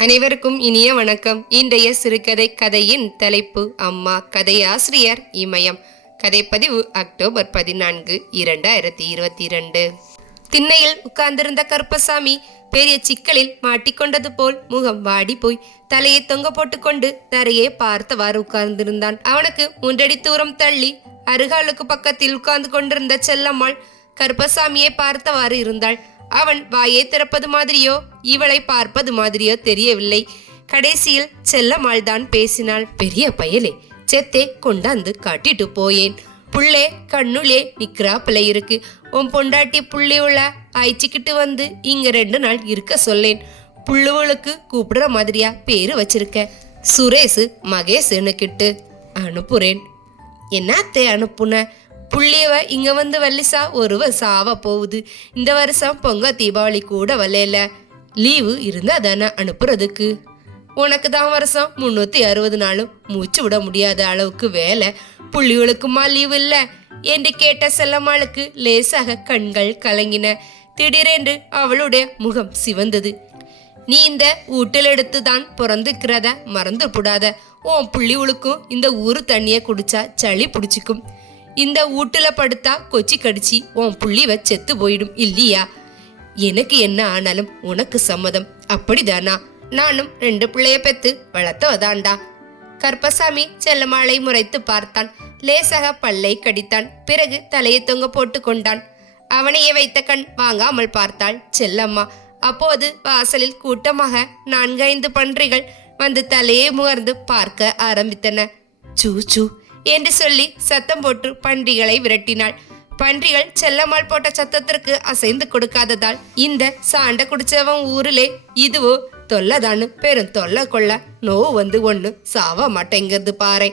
அனைவருக்கும் இனிய வணக்கம். இன்றைய சிறுகதை கதையின் தலைப்பு அம்மா கதையாசிரியர் இமயம். கதைப்பதிவு அக்டோபர் பதினான்கு இரண்டாயிரத்தி இருபத்தி இரண்டு திண்ணையில் உட்கார்ந்திருந்த கருப்பசாமி பெரிய சிக்கலில் மாட்டிக்கொண்டது போல் முகம் வாடி போய் தலையை தொங்க போட்டுக்கொண்டு தரையே பார்த்தவாறு உட்கார்ந்திருந்தான். அவனுக்கு மூன்றடி தூரம் தள்ளி அருகாலுக்கு பக்கத்தில் உட்கார்ந்து கொண்டிருந்த செல்லம்மாள் கருப்பசாமியை பார்த்தவாறு இருந்தாள். அவன் வாயை திறப்பது மாதிரியோ இவளை பார்ப்பது மாதிரியோ தெரியவில்லை. கடைசியில் செல்லம்மாள் தான் பேசினாள். பெரிய பயலே செத்தே கொண்டாந்து காட்டிட்டு போயேன். புள்ளே கண்ணுலே நிக்கிறாப்புல இருக்கு. உன் பொண்டாட்டி புள்ளி உள்ள அழைச்சிக்கிட்டு வந்து இங்க ரெண்டு நாள் இருக்க சொல்லேன். புள்ளுவளுக்கு கூப்பிடுற மாதிரியா பேரு வச்சிருக்க. சுரேஷ் மகேஷ்னு கிட்டு அனுப்புறேன். என்னத்தே அனுப்புன? புள்ளியவ இங்க வந்து வள்ளிசா ஒருவ சாவ போகுது இந்த வருஷம் பொங்க தீபாவளி கூட வரல லீவு இருந்தா தானே அனுப்புறதுக்கு. உனக்கு தான் வருஷம் முன்னூத்தி அறுபது நாளும் மூச்சு விட முடியாத அளவுக்கு வேலை. புள்ளிகளுக்குமா லீவு இல்ல? என்று கேட்ட செல்லம்மாளுக்கு லேசாக கண்கள் கலங்கின. திடீரென்று அவளுடைய முகம் சிவந்தது. நீ இந்த வீட்டில் எடுத்து தான் பிறந்துக்கிறத மறந்து போடாத உன் புள்ளிகளுக்கும் இந்த ஊரு தண்ணிய குடிச்சா சளி பிடிச்சிக்கும். இந்த வீட்டுல படுத்தா கொச்சி கடிச்சு உன் புள்ளிவ செத்து போயிடும் இல்லையா? எனக்கு என்ன ஆனாலும் உனக்கு சம்மதம். அப்படிதானா? நானும் ரெண்டு பிள்ளைய பெத்து வளர்த்தவதான்டா கற்பசாமி செல்லமாளை முறைத்து பார்த்தான். லேசாக பல்லை கடித்தான். பிறகு தலையை தொங்க போட்டு கொண்டான். அவனையே வைத்த கண் வாங்காமல் பார்த்தாள் செல்லம்மா. அப்போது வாசலில் கூட்டமாக நான்கைந்து பன்றிகள் வந்து தலையை முகர்ந்து பார்க்க ஆரம்பித்தன. சூ சூ என்று சொல்லி சத்தம் போட்டு பன்றிகளை விரட்டினாள். பன்றிகள் செல்லம்மாள் போட்ட சத்தத்திற்கு அசைந்து கொடுக்காததால் இந்த சாண்ட குடிச்சவன் ஊரிலே இதுவோ தொல்லதான்னு பெரும் தொல்லை கொள்ள நோவு வந்து ஒண்ணு சாவ மாட்டேங்கிறது பாறை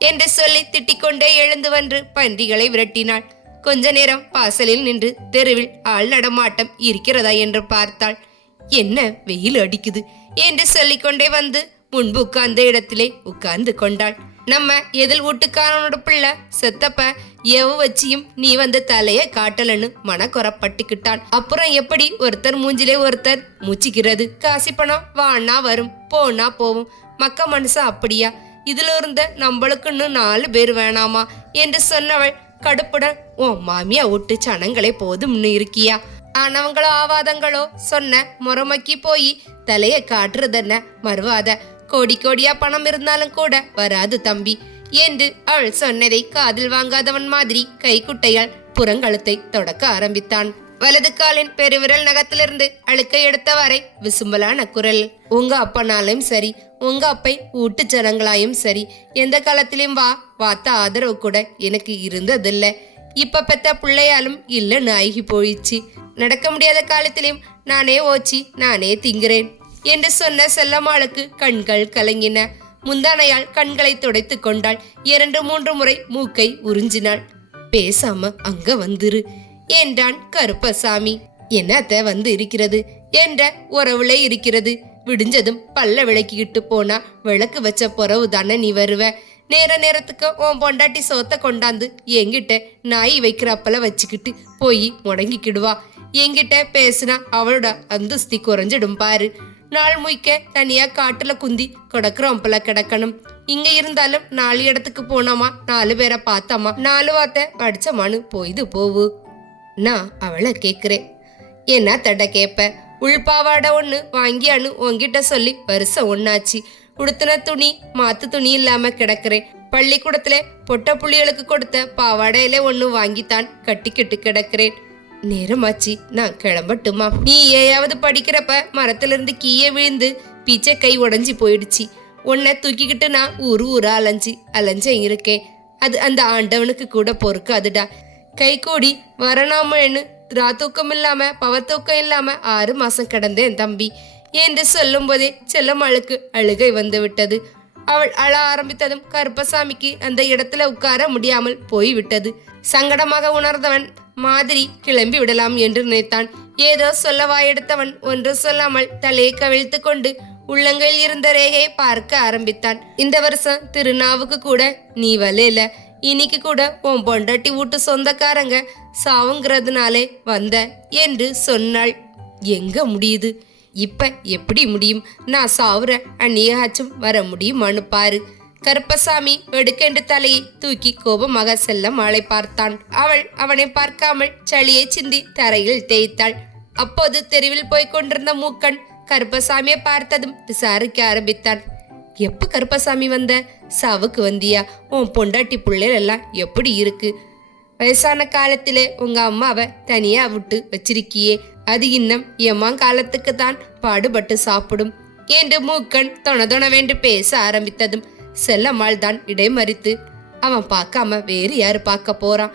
என்று சொல்லி திட்டிக்கொண்டே எழுந்து வந்து பன்றிகளை விரட்டினாள். கொஞ்ச நேரம் வாசலில் நின்று தெருவில் ஆள் நடமாட்டம் இருக்கிறதா என்று பார்த்தாள். என்ன வெயில் அடிக்குது என்று சொல்லிக்கொண்டே வந்து முன்பு உட்கார்ந்த இடத்திலே உட்கார்ந்து கொண்டாள். நம்ம எதில் வீட்டுக்காரனோட பிள்ளை செத்தப்ப எவ வச்சியும் நீ வந்து தலைய காட்டலன்னு மனக்குறப்பட்டுக்கிட்டான். அப்புறம் எப்படி ஒருத்தர் மூஞ்சிலே ஒருத்தர் மூச்சிக்கிறது காசி பணம் வானா வரும் போனா போவும். மக்க மனசு அப்படியா? இதுல இருந்த நம்மளுக்குன்னு நாலு பேர் வேணாமா? என்று சொன்னவள் கடுப்புடன் ஓ மாமியா விட்டு சனங்களே போதும்னு இருக்கியா? ஆனவங்களோ ஆவாதங்களோ? சொன்ன முறமக்கி போய் தலைய காட்டுறதென்ன? மறுவாத. கோடி கோடியா பணம் இருந்தாலும் கூட வராது தம்பி என்று அவள் சொன்னதை காதில் வாங்காதவன் மாதிரி கைக்குட்டையால் புறங்கழுத்தை தொடக்க ஆரம்பித்தான். வலது காலின் பெருவிரல் நகத்திலிருந்து அழுக்கை எடுத்தவரை விசும்பலான குரல். உங்க அப்பனாலும் சரி உங்க அப்பை வீட்டு ஜனங்களாயும் சரி எந்த காலத்திலும் வா வாத்த ஆதரவு கூட எனக்கு இருந்ததில்ல. இப்ப பெத்த பிள்ளையாலும் இல்லைன்னு ஆகி போயிடுச்சு. நடக்க முடியாத காலத்திலும் நானே ஓச்சி நானே திங்கிறேன். என்று சொன்ன செல்லம்மாளுக்கு கண்கள் கலங்கின. முந்தானையால் கண்களை துடைத்து கொண்டாள். இரண்டு மூன்று முறை மூக்கை உறிஞ்சினாள். பேசாம அங்க வந்துரு என்றான் கருப்பசாமி. என்னத்த வந்து இருக்கிறது? என்ற உறவுல இருக்கிறது. விடிஞ்சதும் பல்ல விளக்கிக்கிட்டு போனா விளக்கு வச்ச புறவு தானே நீ வருவ? நேர நேரத்துக்கு உன் பொண்டாட்டி சோத்த கொண்டாந்து என்கிட்ட நாய் வைக்கிறப்பல வச்சுக்கிட்டு போய் முடங்கிக்கிடுவா. என்கிட்ட பேசுனா அவளோட அந்தஸ்தி குறைஞ்சிடும் பாரு. நாள் முய்க்க தனியா காட்டுல குந்தி கிடக்குறோம்பல கிடக்கணும். இங்க இருந்தாலும் நாலு இடத்துக்கு போனோமா நாலு பேரை பார்த்தோமா நாலு வார்த்தை படிச்சமானு போய்து போவு. நான் அவளை கேக்குறேன். என்ன தட கேப்ப? உள்பாவாடை ஒன்று வாங்கியான்னு உங்ககிட்ட சொல்லி வருஷம் ஒன்னாச்சு உடுத்தின துணி மாத்து துணி இல்லாம கிடக்குறேன். பள்ளிக்கூடத்துல பொட்ட புள்ளிகளுக்கு கொடுத்த பாவாடையில ஒன்று வாங்கித்தான் கட்டிக்கிட்டு கிடக்குறேன். நேரமாச்சு. நான் கிளம்பட்டுமா? நீ ஏயாவது படிக்கிறப்ப மரத்திலிருந்து கீழே விழுந்து பீச்சை கை உடஞ்சி போயிடுச்சு. உன்னை தூக்கிக்கிட்டு நான் ஊரு ஊரா அலைஞ்சு அலைஞ்சே இருக்கேன். அது அந்த ஆண்டவனுக்கு கூட பொறுக்காதுடா. கை கூடி வரணாமன்னு ரா தூக்கம் இல்லாம பவத்தூக்கம் இல்லாம ஆறு மாசம் கிடந்தேன் தம்பி. என்று சொல்லும்போதே செல்லம்மாளுக்கு அழுகை வந்து விட்டது. அவள் அழ ஆரம்பித்ததும் கருப்பசாமிக்கு அந்த இடத்துல உட்கார முடியாமல் போய்விட்டது. சங்கடமாக உணர்ந்தவன் மாதிரி கிளம்பி விடலாம் என்று நினைத்தான். ஏதோ சொல்ல வாயெடுத்தவன் ஒன்று சொல்லாமல் தலையை கவிழ்த்து கொண்டு உள்ளங்கையில் இருந்த ரேகையை பார்க்க ஆரம்பித்தான். இந்த வருஷம் திருநாவுக்கு கூட நீ வரல இன்னைக்கு கூட உன் பொண்டாட்டி வீட்டு சொந்தக்காரங்க சாவுங்கிறதுனாலே வந்த என்று சொன்னாள். எங்க முடியுது? இப்ப எப்படி முடியும்? நான் சாவுற அந்நியாச்சும் வர முடியுமான்னு பாரு. கருப்பசாமி வெடுக்கென்று தலையை தூக்கி கோபமாக செல்லம் அவளை பார்த்தான். அவள் அவனை பார்க்காமல் சளியை சிந்தி தரையில் தேய்த்தாள். அப்போது தெருவில் போய்க் கொண்டிருந்த மூக்கன் கருப்பசாமியை பார்த்ததும் விசாரிக்க ஆரம்பித்தான். எப்ப கருப்பசாமி வந்த? சாவுக்கு வந்தியா? உன் பொண்டாட்டி பிள்ளைகள் எல்லாம் எப்படி இருக்கு? வயசான காலத்திலே உங்க அம்மாவை தனியா விட்டு வச்சிருக்கியே. அது இன்னும் எம்மா காலத்துக்கு தான் பாடுபட்டு சாப்பிடும். என்று மூக்கன் தொணதொணவென்று பேச ஆரம்பித்ததும் செல்லம்மாள் தான் இடைமறித்து. அவன் பார்க்காம வேறு யாரு பார்க்க போறான்?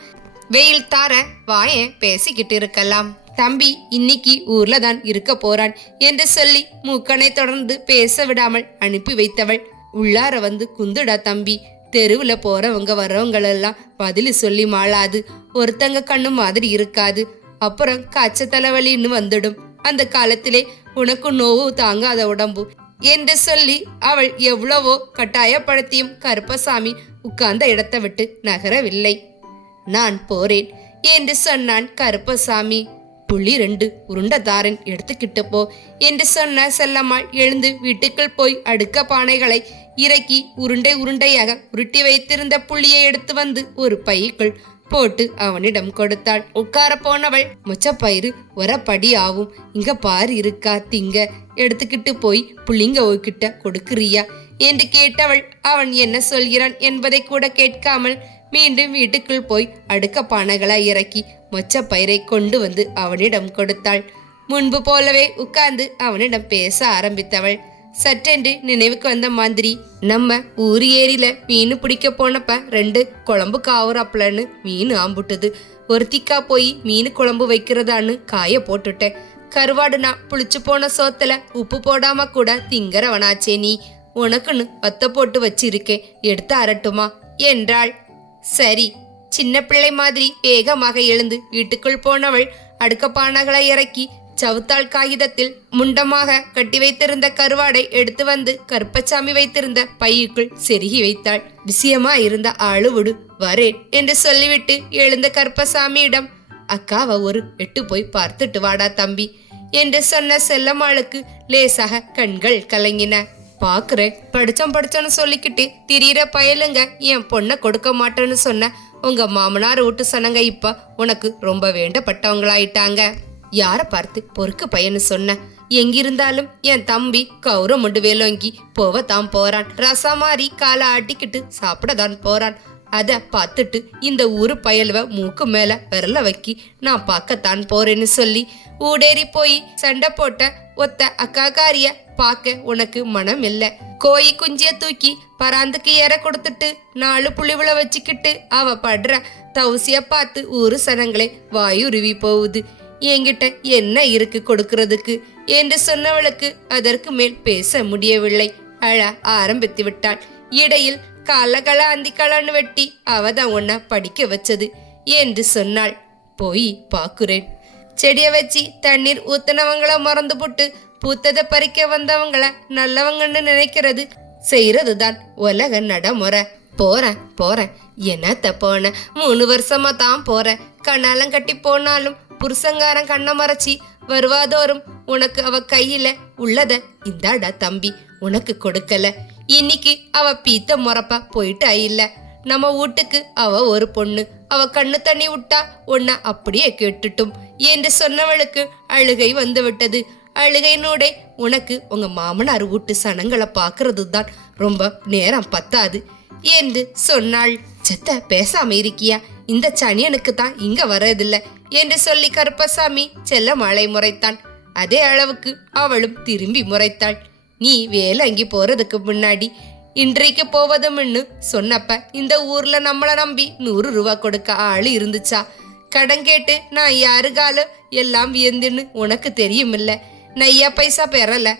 வெயில் தார வாயேன் பேசிக்கிட்டு இருக்கலாம். தம்பி இன்னைக்கு ஊர்ல தான் இருக்க போறான் என்று சொல்லி மூக்கனை தொடர்ந்து பேச விடாமல் அனுப்பி வைத்தவள். உள்ளார வந்து குந்துடா தம்பி. தெருவுல போறவங்க வர்றவங்களெல்லாம் பதில் சொல்லி மாளாது. ஒருத்தங்க கண்ணு மாதிரி இருக்காது. அப்புறம் காய்ச்ச தலைவலின்னு வந்துடும். அந்த காலத்திலே உனக்கு நோவு தாங்காத உடம்பு. என்று சொல்லி அவள் எவ்வளவோ கட்டாயப்படுத்தியும் கருப்பசாமி உட்கார்ந்த இடத்தை விட்டு நகரவில்லை. நான் போறேன் என்று சொன்னான் கருப்பசாமி. புள்ளி ரெண்டு உருண்டதாரன் எடுத்துக்கிட்டு போ என்று சொன்ன செல்லம்மாள் எழுந்து வீட்டுக்குள் போய் அடுக்க பானைகளை இறக்கி உருண்டை உருண்டையாக உருட்டி வைத்திருந்த புள்ளியை எடுத்து வந்து ஒரு பைக்குள் போட்டு அவனிடம் கொடுத்தாள். உட்கார போனவள் மொச்சப்பயிறு ஒரப்படி ஆகும் இங்க பாரு இருக்கா திங்க. எடுத்துக்கிட்டு போய் புள்ளிங்க கிட்ட கொடுக்குறியா? என்று கேட்டவள் அவன் என்ன சொல்கிறான்? என்பதை கூட கேட்காமல் மீண்டும் வீட்டுக்குள் போய் அடுக்க பானைகளை இறக்கி மொச்சப்பயிரை கொண்டு வந்து அவனிடம் கொடுத்தாள். முன்பு போலவே உட்கார்ந்து அவனிடம் பேச ஆரம்பித்தவள். சற்றென்று நினைவுக்கு வந்த மாதிரி நம்ம ஊர் ஏரியில மீன் பிடிக்க போனப்ப ரெண்டு குழம்பு காவுறாப்புலன்னு மீன் ஆம்புட்டுது. ஒருத்திக்கா போய் மீன் குழம்பு வைக்கிறதான்னு காய போட்டுட்டேன் கருவாடுனா புளிச்சு போன சோத்துல உப்பு போடாம கூட திங்கறவனாச்சே நீ. உனக்குன்னு வத்த போட்டு வச்சிருக்கேன் எடுத்து அரட்டுமா? என்றாள். சரி சின்ன பிள்ளை மாதிரி வேகமாக எழுந்து வீட்டுக்குள் போனவள் அடுக்கப்பானைகளை இறக்கி சவுத்தாள் காகிதத்தில் முண்டமாக கட்டி வைத்திருந்த கருவாடை எடுத்து வந்து கருப்பசாமி வைத்திருந்த பையுக்குள் செருகி வைத்தாள். விஷயமா இருந்த ஆளுவுடு வரேன் என்று சொல்லிவிட்டு எழுந்த கருப்பசாமியிடம் அக்காவை ஒரு எட்டு போய் பார்த்துட்டு வாடா தம்பி என்று சொன்ன செல்லம்மாளுக்கு லேசாக கண்கள் கலங்கின. பாக்குறேன். படிச்சோம் படிச்சோன்னு சொல்லிக்கிட்டு திரியிற பயலுங்க. என் பொண்ணை கொடுக்க மாட்டேன்னு சொன்ன. உங்க மாமனார் வீட்டு சொன்னங்க இப்ப உனக்கு ரொம்ப வேண்டப்பட்டவங்களாயிட்டாங்க. யார பார்த்து பொறுக்கு பையன்னு சொன்ன? எங்கிருந்தாலும் என் தம்பி கௌரம் முண்டு வேலோங்கி போவ தான் போறான் மாதிரி காலை ஆட்டிக்கிட்டு சாப்பிட தான் போறான். அத பார்த்துட்டு இந்த ஊரு பயலுவ மூக்கு மேல விரல வைக்கி நான் பார்க்கத்தான் போறேன்னு சொல்லி ஊடேறி போய் சண்டை போட்ட ஒத்த அக்காக்காரிய பார்க்க உனக்கு மனம் இல்ல. கோயி குஞ்சிய தூக்கி பராந்துக்கு ஏற கொடுத்துட்டு நாலு புள்ளிவுள வச்சுக்கிட்டு அவ படுற. தவுசிய பார்த்து ஊரு சனங்களே வாயுருவி போகுது. என்கிட்ட என்ன இருக்கு கொடுக்கறதுக்கு? என்று சொன்னவளுக்கு அதற்கு மேல் பேச முடியவில்லை. அழ ஆரம்பித்து விட்டாள். இடையில் கலகல அந்திக்கலான்னு வெட்டி அவதான் உன்னை படிக்க வச்சது என்று சொன்னாள். போய் பாக்குறேன் செடியை வச்சு தண்ணீர் ஊத்தினவங்கள மறந்து போட்டு பூத்ததை பறிக்க வந்தவங்கள நல்லவங்கன்னு நினைக்கிறது செய்யறதுதான் உலக நடைமுறை. போறேன் போறேன். என்னத்த போன? மூணு வருஷமா தான் போறேன். கண்ணாலம் கட்டி போனாலும் புருஷங்காரன் கண்ணை மறைச்சி வருவாதோறும் உனக்கு அவ கையில உள்ளத இந்தாடா தம்பி உனக்கு கொடுக்கல. இன்னைக்கு அவ பீத்த முறப்ப போயிட்டா இல்ல. நம்ம வீட்டுக்கு அவ ஒரு பொண்ணு. அவ கண்ணு தண்ணி விட்டா உன்னை அப்படியே கேட்டுட்டும். என்று சொன்னவளுக்கு அழுகை வந்து விட்டது. அழுகையினோடே உனக்கு உங்க மாமனார் வீட்டு சனங்களை பார்க்கறது தான் ரொம்ப நேரம் பத்தாது என்று சொன்னாள். செத்த பேசாம இருக்கியா? இந்த சனியனுக்கு தான் இங்க வர்றதில்ல என்று சொல்லி கருப்பசாமி செல்ல மழை முறைத்தான். அதே அளவுக்கு அவளும் திரும்பி முறைத்தாள். நீ வேலை அங்கே போறதுக்கு முன்னாடி இன்றைக்கு போவதும்னு சொன்னப்ப இந்த ஊர்ல நம்மளை நம்பி நூறு ரூபா கொடுக்க ஆள் இருந்துச்சா? கடன் கேட்டு நான் யாருக்காலும் எல்லாம் வியந்துன்னு உனக்கு தெரியுமில்ல. நையா பைசா பெறல.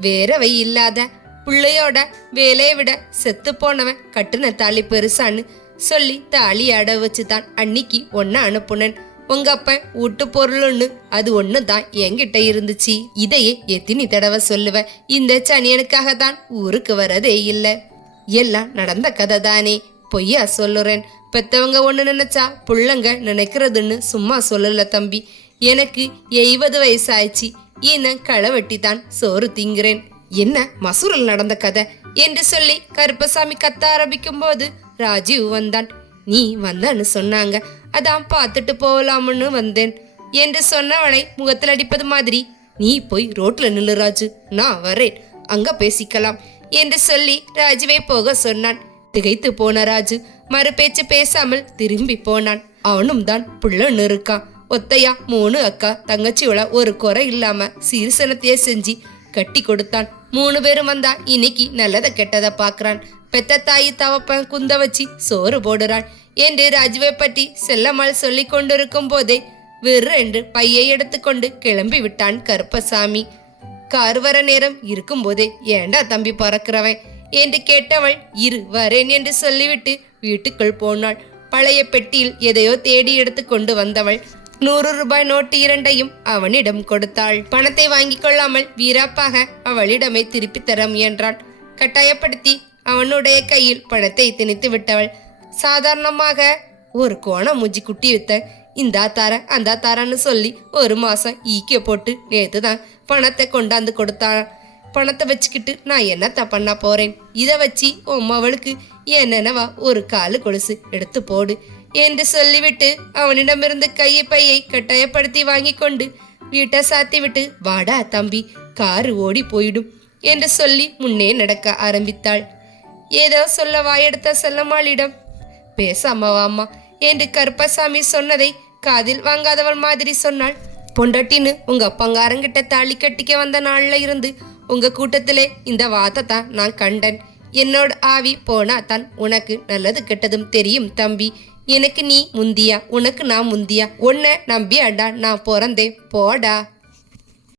வேறவை இல்லாத பிள்ளையோட வேலையை விட செத்து போனவன் கட்டுன தாலி பெருசான்னு சொல்லி தாலி அட வச்சு தான் அன்னிக்கு ஒன்ன அனுப்புனேன். உங்க அப்ப பொருள் பொருள்னு அது ஒண்ணு தான் என்கிட்ட இருந்துச்சு. இதையே எத்தினி தடவை சொல்லுவ. இந்த சனியனுக்காக தான் ஊருக்கு வரதே இல்லை. எல்லாம் நடந்த கதை தானே பொய்யா சொல்லுறேன். பெத்தவங்க ஒண்ணு நினைச்சா புள்ளங்க நினைக்கிறதுன்னு சும்மா சொல்லல தம்பி. எனக்கு எய்வது வயசாயிச்சு. இன்னும் களவெட்டித்தான் சோறு திங்கிறேன். என்ன மசூரில் நடந்த கதை? என்று சொல்லி கருப்பசாமி கத்த ஆரம்பிக்கும் போது ராஜீவ் வந்தான். நீ வந்தான்னு சொன்னாங்க. அதான் பார்த்துட்டு போகலாம்னு வந்தேன் என்று சொன்னவனை முகத்தில் அடிப்பது மாதிரி. நீ போய் ரோட்ல நில்லு ராஜு நான் வரேன். அங்க பேசிக்கலாம் என்று சொல்லி ராஜுவை போக சொன்னான். திகைத்து போன ராஜு மறு பேச்சு பேசாமல் திரும்பி போனான். அவனும் தான் புள்ளன்னு இருக்கான். ஒத்தையா மூணு அக்கா தங்கச்சியோட ஒரு குறை இல்லாம சீர்சனத்தையே செஞ்சு கட்டி கொடுத்தான். மூணு பேரும் வந்தா இன்னைக்கு நல்லதை கெட்டதை பாக்குறான் பெத்த தாயி தவப்பன் குந்த வச்சு சோறு போடுறான் என்று ராஜுவை பற்றி செல்லம்மாள் சொல்லி கொண்டிருக்கும் போதே விறு என்று பையை எடுத்துக்கொண்டு கிளம்பி விட்டான் கருப்பசாமி. கார் வர நேரம் இருக்கும்போதே ஏண்டா தம்பி பறக்கிறவன்? என்று கேட்டவள் இரு வரேன் என்று சொல்லிவிட்டு வீட்டுக்குள் போனாள். பழைய பெட்டியில் எதையோ தேடி எடுத்து கொண்டு வந்தவள் நூறு ரூபாய் நோட்டு இரண்டையும் அவனிடம் கொடுத்தாள். பணத்தை வாங்கிக் கொள்ளாமல் வீராப்பாக அவளிடமே திருப்பி தர முயன்றான் கட்டாயப்படுத்தி அவனுடைய கையில் பணத்தை திணித்து விட்டவள். சாதாரணமாக ஒரு கோணம் மூஞ்சி குட்டி வித்த இந்தா தார அந்த தாரான்னு சொல்லி ஒரு மாசம் ஈக்கிய போட்டு நேத்து தான் பணத்தை கொண்டாந்து கொடுத்தான் பணத்தை வச்சுக்கிட்டு நான் என்னத்த பண்ண போறேன்? இதை வச்சு உன் அவளுக்கு என்னென்னவா ஒரு காலு கொலுசு எடுத்து போடு. என்று சொல்லிவிட்டு அவனிடமிருந்து கையை பையை கட்டாயப்படுத்தி வாங்கி கொண்டு வீட்டை சாத்தி விட்டு வாடா தம்பி காரு ஓடி போயிடும் என்று சொல்லி முன்னே நடக்க ஆரம்பித்தாள். ஏதோ சொல்ல வாயெடுத்த செல்லம்மாளிடம் பேசாம வாம்மா என்று கருப்பசாமி சொன்னதை காதில் வாங்காதவள் மாதிரி சொன்னாள். பொண்டாட்டின்னு உங்க அப்பங்காரங்கிட்ட தாலி கட்டிக்க வந்த நாள்ல இருந்து உங்க கூட்டத்திலே இந்த வாத்தை தான் நான் கண்டன். என்னோட ஆவி போனா தான் உனக்கு நல்லது கெட்டதும் தெரியும் தம்பி எனக்கு நீ முந்தியா உனக்கு நான் முந்தியா. உன்னை நம்பியாடா நான் பிறந்தேன். போடா.